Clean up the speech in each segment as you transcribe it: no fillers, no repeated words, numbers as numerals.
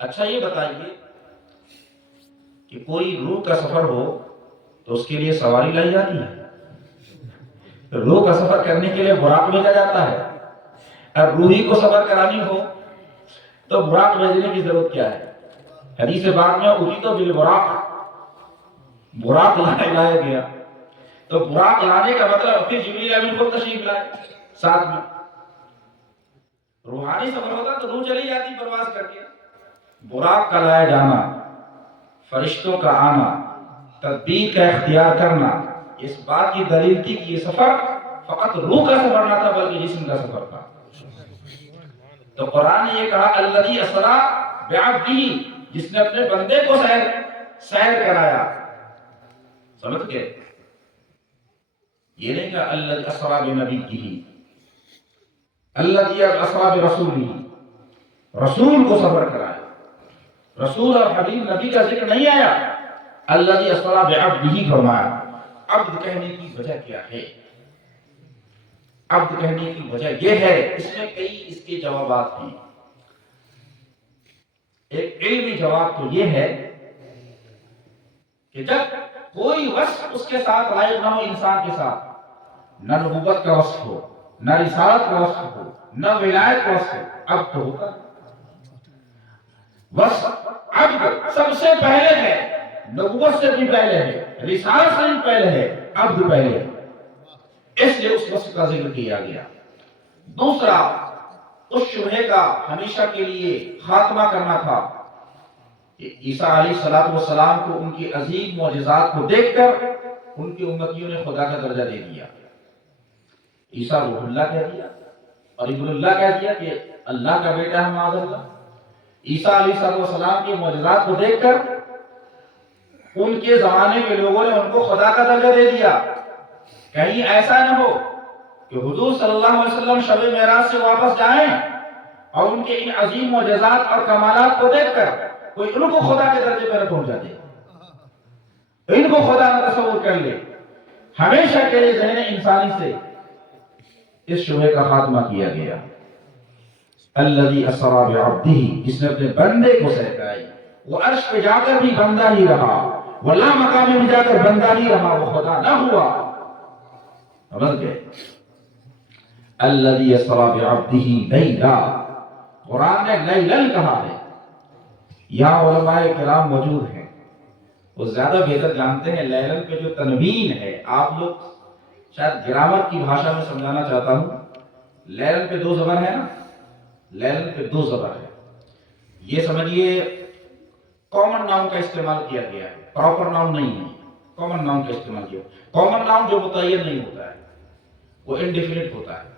اچھا یہ بتائیے کہ کوئی روح کا سفر ہو تو اس کے لیے سواری لائی جاتی ہے؟ روح کا سفر کرنے کے لیے براق بھیجا جاتا ہے؟ اور روحی کو سفر کرانی ہو تو براق بھیجنے کی ضرورت کیا ہے؟ حدیث پاک میں اٹھی تو بالبراق، براق لایا گیا، تو براق لانے کا مطلب پھر جبریل امین خود تشریف لائے ساتھ میں۔ روحانی سفر ہوتا تو روح چلی جاتی پرواز کر کے۔ براق کا لایا جانا، فرشتوں کا آنا، تدبیر کا اختیار کرنا، اس بات کی دلیل تھی کہ یہ سفر فقط روح کا سفر نہ تھا بلکہ جسم کا سفر تھا۔ تو قرآن نے یہ کہا الذی اسریٰ بعبدہ، جس نے اپنے بندے کو سیر کرایا۔ سمجھ گئے؟ یہ نہیں کہا الذی اسریٰ بنبیہ، الذی اسریٰ برسولہ، رسول کو سفر کرایا۔ رسول اور حبیب نبی کا ذکر نہیں آیا، الذی اسریٰ بعبدہ فرمایا۔ عبد کہنے کی وجہ کیا ہے؟ عبد کہنے کی وجہ یہ ہے، اس میں کئی اس کے جوابات ہیں۔ ایک علمی جواب تو یہ ہے کہ جب کوئی وصف اس کے ساتھ لائق نہ ہو انسان کے ساتھ، نہ نبوت کا وصف ہو، نہ رسالت کا وصف ہو، نہ ولایت کا وصف ہو، عبد تو ہوتا ہے۔ وصف عبد سب سے پہلے ہے، نبوت سے بھی پہلے ہے، رسالت سے بھی پہلے ہے، عبد پہلے ہے، اس لیے اس وصف کا ذکر کیا گیا۔ دوسرا، اس شبہے کا ہمیشہ کے لیے خاتمہ کرنا تھا کہ عیسیٰ علیہ السلام کو ان کی عظیم معجزات کو دیکھ کر ان کی امتیوں نے خدا کا درجہ دے دیا، عیسیٰ روح اللہ کہہ دیا اور ابن اللہ کہہ دیا کہ اللہ کا بیٹا ہے معاذ اللہ۔ عیسیٰ علیہ السلام کی معجزات کو دیکھ کر ان کے زمانے کے لوگوں نے ان کو خدا کا درجہ دے دیا۔ کہیں ایسا نہ ہو کہ حضور صلی اللہ علیہ وسلم شب معراج سے واپس جائیں اور ان کے ان عظیم معجزات اور کمالات کو دیکھ کر کوئی ان کو خدا کے درجے پر پہنچا دے، ان کو خدا نہ تصور کر لے۔ ہمیشہ کے لیے ذہن انسانی سے اس شبہے کا خاتمہ کیا گیا۔ الذی اسریٰ بعبدہ، جس نے اپنے بندے کو سیر کرائی، وہ عرش پہ جا کر بھی بندہ ہی رہا، وہ لا مقام میں جا کر بندہ ہی رہا، وہ خدا نہ ہوا۔ سمجھ گئے؟ الذی اسریٰ بعبدہ لیلا، قرآن نے لیلن کہا ہے۔ یہاں علماء کرام موجود ہیں، وہ زیادہ بہتر جانتے ہیں لیلن پہ جو تنوین ہے۔ آپ لوگ شاید گرامر کی بھاشا میں سمجھانا چاہتا ہوں، لیلن پہ دو زبر ہے نا، لیلن پہ دو زبر ہے، یہ سمجھیے کامن ناؤن کا استعمال کیا گیا ہے، پراپر ناؤن نہیں ہے، کامن ناؤن کا استعمال کیا۔ کامن ناؤن جو متعین نہیں ہوتا ہے وہ انڈیفینٹ ہوتا ہے،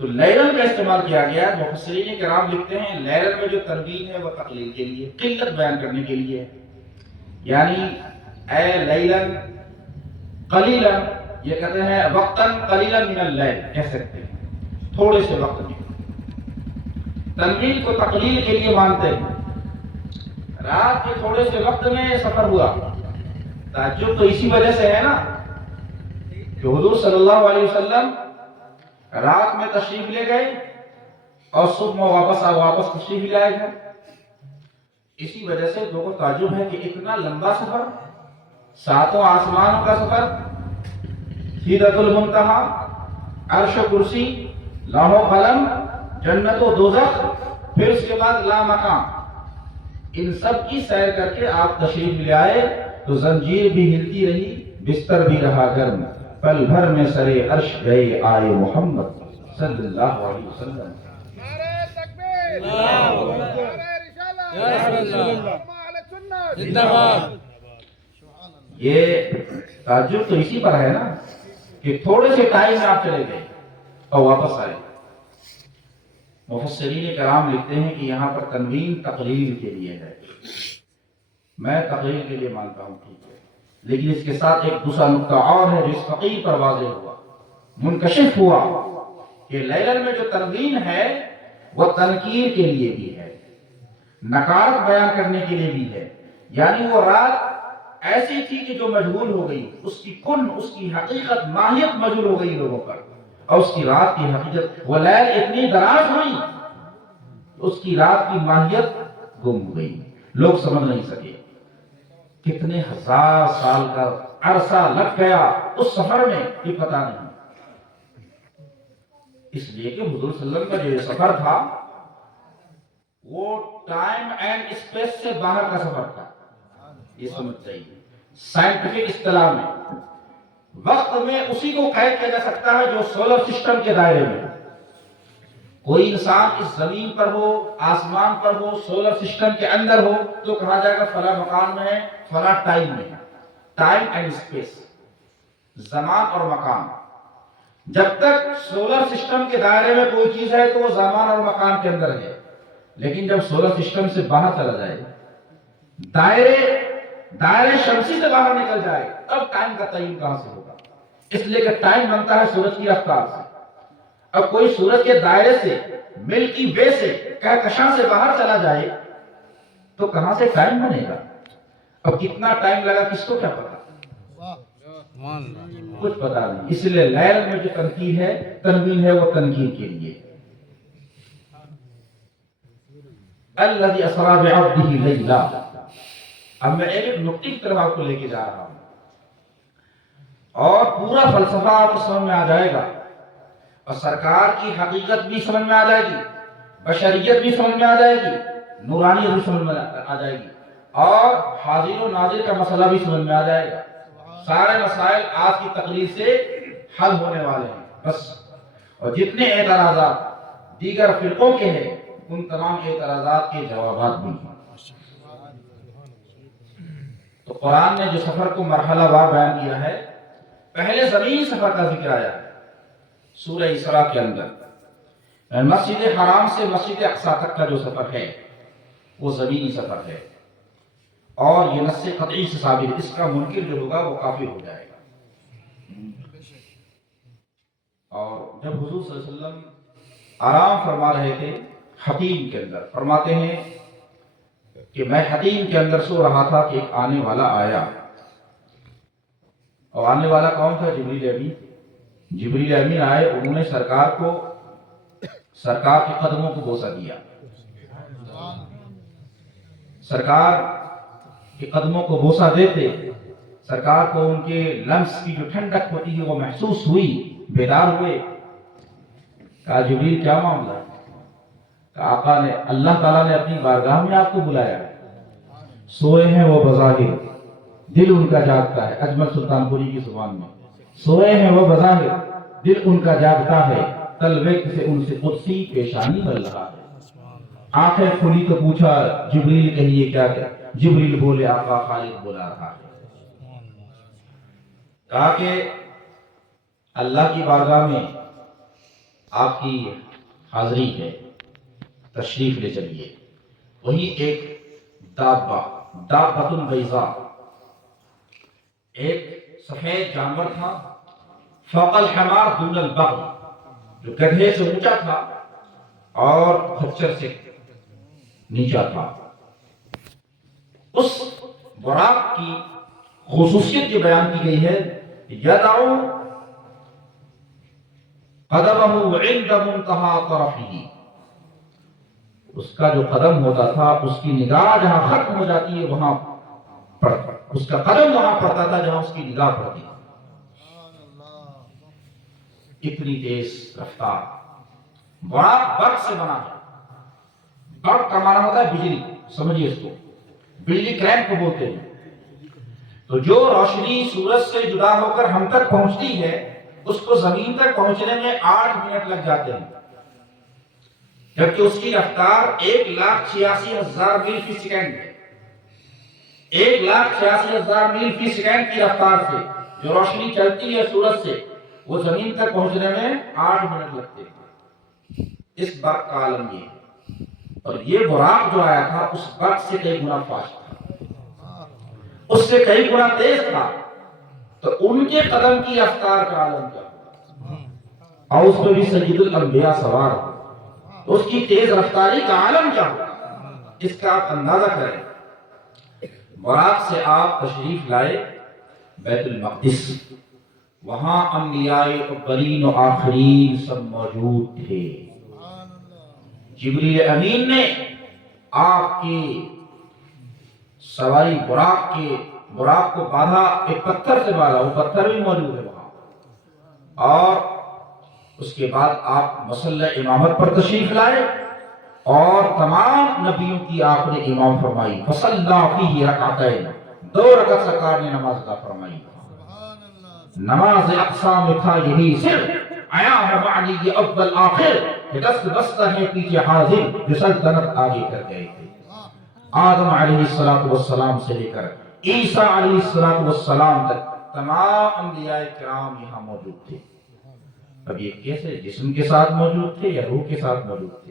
تو لیلن کا استعمال کیا گیا۔ مفسرین کرام لکھتے ہیں لیلن میں جو تنوین ہے وہ تقلیل کے لیے، قلت بیان کرنے کے لیے ہے، یعنی اے لیلن قلیلا، یہ کہتے ہیں وقتاً قلیلا من اللیل، کہہ سکتے ہیں تھوڑے سے وقت میں۔ تنوین کو تقلیل کے لیے مانتے ہیں، رات کے تھوڑے سے وقت میں سفر ہوا۔ تعجب تو اسی وجہ سے ہے نا کہ حضور صلی اللہ علیہ وسلم رات میں تشریف لے گئے اور صبح میں واپس تشریف لے آئے گئے۔ اسی وجہ سے لوگوں کو تعجب ہے کہ اتنا لمبا سفر، ساتوں آسمانوں کا سفر، سدرۃ المنتہا، عرش و کرسی، لوح و قلم، جنت و دوزخ، پھر اس کے بعد لا مقام، ان سب کی سیر کر کے آپ تشریف لے آئے تو زنجیر بھی ہلتی رہی، بستر بھی رہا گرم، پل بھر میں سرے عرش گئے آئے محمد صلی اللہ علیہ وسلم۔ نعرہ تکبیر، نعرہ رسالت، زندہ باد۔ یہ تعجب تو اسی پر ہے نا کہ تھوڑے سے ٹائم میں آپ چلے گئے اور واپس آئے۔ مفسرین کرام لکھتے ہیں کہ یہاں پر تنوین تقلیل کے لیے ہے، میں تقلیل کے لیے مانتا ہوں، ٹھیک ہے، لیکن اس کے ساتھ ایک دوسرا نقطہ اور ہے جو اس فقیر پر واضح ہوا، منکشف ہوا کہ لیلن میں جو تنوین ہے وہ تنکیر کے لیے بھی ہے، نکارت بیان کرنے کے لیے بھی ہے، یعنی وہ رات ایسی تھی کہ جو مجہول ہو گئی، اس کی کن، اس کی حقیقت، ماہیت مجہول ہو گئی لوگوں پر، اور اس کی رات کی حقیقت، وہ لیل اتنی دراز ہوئی اس کی رات کی ماہیت گم ہو گئی، لوگ سمجھ نہیں سکے۔ کتنے ہزار سال کا عرصہ لگ گیا اس سفر میں یہ پتہ نہیں، اس لیے کہ حضور صلی اللہ علیہ وسلم کا جو یہ سفر تھا وہ ٹائم اینڈ اسپیس سے باہر کا سفر تھا، یہ سمجھ چاہیے۔ سائنٹیفک اصطلاح میں وقت میں اسی کو قید کیا جا سکتا ہے جو سولر سسٹم کے دائرے میں، کوئی انسان اس زمین پر ہو، آسمان پر ہو، سولر سسٹم کے اندر ہو تو کہا جائے گا فلاں مکان میں ہے، فلاں ٹائم میں ہے۔ ٹائم اینڈ اسپیس، زمان اور مکان، جب تک سولر سسٹم کے دائرے میں کوئی چیز ہے تو وہ زمان اور مکان کے اندر ہے، لیکن جب سولر سسٹم سے باہر چلا جائے، دائرے شمسی سے باہر نکل جائے، اب ٹائم کا تعین کہاں سے ہوگا؟ اس لیے کہ ٹائم بنتا ہے سورج کی رفتار سے۔ اب کوئی سورج کے دائرے سے، ملکی وے سے، کہکشاں سے باہر چلا جائے تو کہاں سے ٹائم بنے گا؟ اب کتنا ٹائم لگا کس کو کیا پتا؟ کچھ پتا نہیں۔ اس لیے لیل میں جو تنقید ہے، تنوین ہے، وہ تنقید کے لیے۔ الذی اسری بعبدہ لیلا۔ اب میں ایک نقطے کی طرف آپ کو لے کے جا رہا ہوں اور پورا فلسفہ آپ کو سمجھ میں آ جائے گا، اور سرکار کی حقیقت بھی سمجھ میں آ جائے گی، بشریت بھی سمجھ میں آ جائے گی، نورانیت بھی سمجھ میں آ جائے گی، اور حاضر و ناظر کا مسئلہ بھی سمجھ میں آ جائے گا۔ سارے مسائل آج کی تقریر سے حل ہونے والے ہیں بس، اور جتنے اعتراضات دیگر فرقوں کے ہیں ان تمام اعتراضات کے جوابات بھی ہیں۔ تو قرآن نے جو سفر کو مرحلہ وار بیان کیا ہے، پہلے زمین سفر کا ذکر آیا ہے سورہ اسراء کے اندر۔ مسجد حرام سے مسجد اقصی تک کا جو سفر ہے وہ زمینی سفر ہے، اور یہ نص قطعی سے ثابت ہے، اس کا منکر جو ہوگا وہ کافر ہو جائے گا۔ اور جب حضور صلی اللہ علیہ وسلم آرام فرما رہے تھے حتیم کے اندر، فرماتے ہیں کہ میں حتیم کے اندر سو رہا تھا کہ ایک آنے والا آیا، اور آنے والا کون تھا؟ جبریل امین۔ جبریل امین آئے، انہوں نے سرکار کے قدموں کو بوسہ دیا، سرکار کے قدموں کو بوسہ دیتے سرکار کو ان کے لمس کی جو ٹھنڈک ہوتی ہے وہ محسوس ہوئی، بیدار ہوئے۔ کہا جبریل کیا معاملہ ہے؟ کہا آقا نے، اللہ تعالیٰ نے اپنی بارگاہ میں آپ کو بلایا، سوئے ہیں وہ بظاہر، دل ان کا جاگتا ہے، اجمل سلطان پوری کی زبان میں، سوئے ہیں وہ بظاہر، دل ان کا جاگتا ہے، تلویک سے ان سے قدسی پیشانی بل رہا ہے۔ آنکھیں کھلی تو پوچھا جبریل کہیے کیا کہ جبریل بولے آقا خالق بلا رہا ہے۔ کہا کہ اللہ کی بارگاہ میں آپ کی حاضری ہے، تشریف لے چلیے۔ وہی ایک دابۃ بیضاء، ایک سفید جانور تھا، فوق الحمار دون البغل، جو گدھے سے اونچا تھا اور خچر سے نیچا تھا۔ اس براق کی خصوصیت جو بیان کی گئی ہے، یدعو قدمہ عند منتہا طرفہ، اس کا جو قدم ہوتا تھا اس کی نگاہ جہاں ختم ہو جاتی ہے وہاں پڑتا، اس کا قدم وہاں پڑتا تھا جہاں اس کی نگاہ پڑتی تھی۔ اتنی تیز رفتار، براق برق سے بنا ہے۔ برق کا معنی ہوتا ہے بجلی، سمجھیے اس کو، بجلی کرنٹ کو بولتے ہیں۔ تو جو روشنی سورج سے جدا ہو کر ہم تک پہنچتی ہے اس کو زمین تک پہنچنے میں 8 منٹ لگ جاتے ہیں، جبکہ اس کی رفتار 1,86,000 میل فی سیکنڈ ہے۔ 1,86,000 میل فی سیکنڈ کی رفتار سے جو روشنی چلتی ہے سورج سے، وہ زمین تک پہنچنے میں 8 منٹ لگتے ہیں۔ اس برق کا عالم یہ ہے، اور یہ براق جو آیا تھا اس برق سے کئی گنا فاسٹ تھا، اس سے کئی گنا تیز تھا۔ تو ان کے قدم کی رفتار کا عالم کیا ہوگا، اور اس پہ بھی سید الانبیاء سوار ہو، تو اس کی تیز رفتاری کا عالم کیا ہوگا، اس کا آپ اندازہ کریں۔ براق سے آپ تشریف لائے بیت المقدس، وہاں انبیاء اولین و آخرین سب موجود تھے۔ جبریل امین نے آپ کی سواری براق کو باندھا، ایک پتھر سے باندھا، وہ پتھر بھی موجود ہے وہاں، اور اس کے بعد آپ مصلی امامت پر تشریف لائے اور تمام نبیوں کی آپ نے امام فرمائی، فصلی فیہ رکعتین، 2 رکعت سرکار نے نماز ادا فرمائی۔ نماز اقصا میں تھا یہی سر، آیا ہے معنی یہ اول آخر، کہ دست بستہ ہے پیچھے حاضر، جو سلطنت آگے کر گئے تھے۔ آدم علیہ السلام سے لے کر عیسیٰ علیہ السلام تک تمام انبیاء کرام یہاں موجود تھے۔ اب یہ کیسے جسم کے ساتھ موجود تھے یا روح کے ساتھ موجود تھے؟